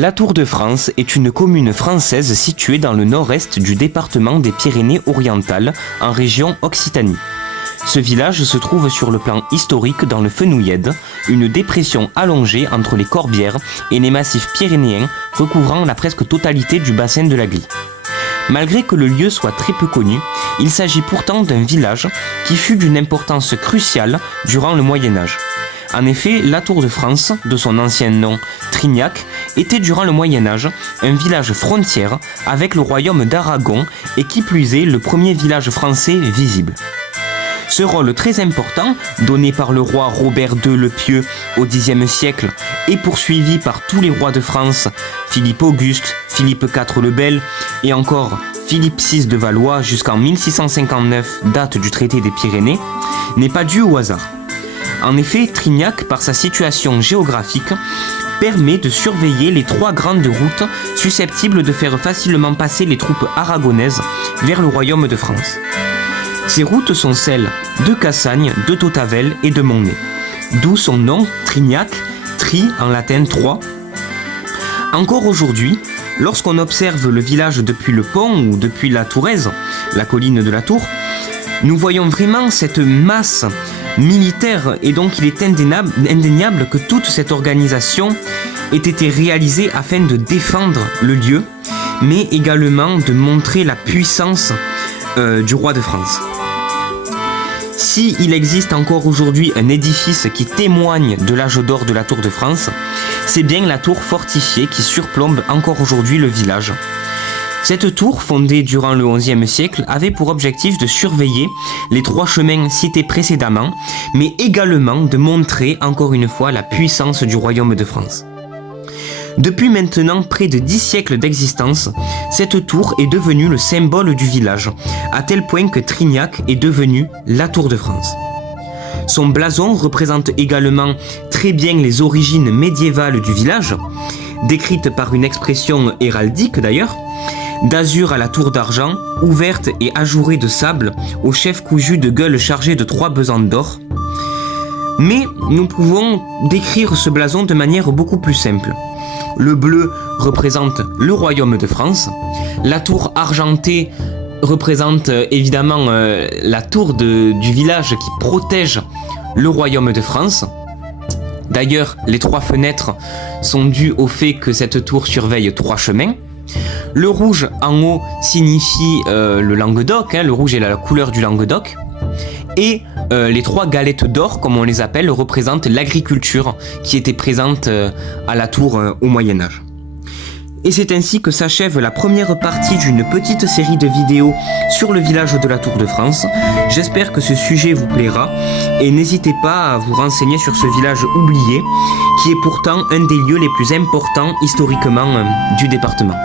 La Tour de France est une commune française située dans le nord-est du département des Pyrénées-Orientales, en région Occitanie. Ce village se trouve sur le plan historique dans le Fenouillède, une dépression allongée entre les Corbières et les massifs pyrénéens recouvrant la presque totalité du bassin de la Glie. Malgré que le lieu soit très peu connu, il s'agit pourtant d'un village qui fut d'une importance cruciale durant le Moyen-Âge. En effet, la Tour de France, de son ancien nom Trignac, était durant le Moyen-Âge un village frontière avec le royaume d'Aragon et qui plus est le premier village français visible. Ce rôle très important, donné par le roi Robert II le Pieux au Xe siècle et poursuivi par tous les rois de France, Philippe Auguste, Philippe IV le Bel et encore Philippe VI de Valois jusqu'en 1659, date du traité des Pyrénées, n'est pas dû au hasard. En effet, Trignac, par sa situation géographique, permet de surveiller les trois grandes routes susceptibles de faire facilement passer les troupes aragonaises vers le royaume de France. Ces routes sont celles de Cassagne, de Tautavel et de Montnay, d'où son nom Trignac, tri en latin 3. Encore aujourd'hui, lorsqu'on observe le village depuis le pont ou depuis la Touraise, la colline de la Tour, nous voyons vraiment cette masse militaire et donc il est indéniable que toute cette organisation ait été réalisée afin de défendre le lieu, mais également de montrer la puissance du roi de France. Si il existe encore aujourd'hui un édifice qui témoigne de l'âge d'or de la Tour de France, c'est bien la tour fortifiée qui surplombe encore aujourd'hui le village. Cette tour, fondée durant le XIe siècle, avait pour objectif de surveiller les trois chemins cités précédemment, mais également de montrer encore une fois la puissance du royaume de France. Depuis maintenant près de 10 siècles d'existence, cette tour est devenue le symbole du village, à tel point que Trignac est devenue la Tour de France. Son blason représente également très bien les origines médiévales du village, décrites par une expression héraldique d'ailleurs, d'azur à la tour d'argent, ouverte et ajourée de sable, au chef cousu de gueules chargées de 3 besantes d'or. Mais nous pouvons décrire ce blason de manière beaucoup plus simple. Le bleu représente le royaume de France, la tour argentée représente évidemment la tour du village qui protège le royaume de France. D'ailleurs, les 3 fenêtres sont dues au fait que cette tour surveille 3 chemins. Le rouge en haut signifie le Languedoc, le rouge est la couleur du Languedoc. Et les 3 galettes d'or, comme on les appelle, représentent l'agriculture qui était présente à la tour au Moyen-Âge. Et c'est ainsi que s'achève la première partie d'une petite série de vidéos sur le village de la Tour de France. J'espère que ce sujet vous plaira et n'hésitez pas à vous renseigner sur ce village oublié qui est pourtant un des lieux les plus importants historiquement du département.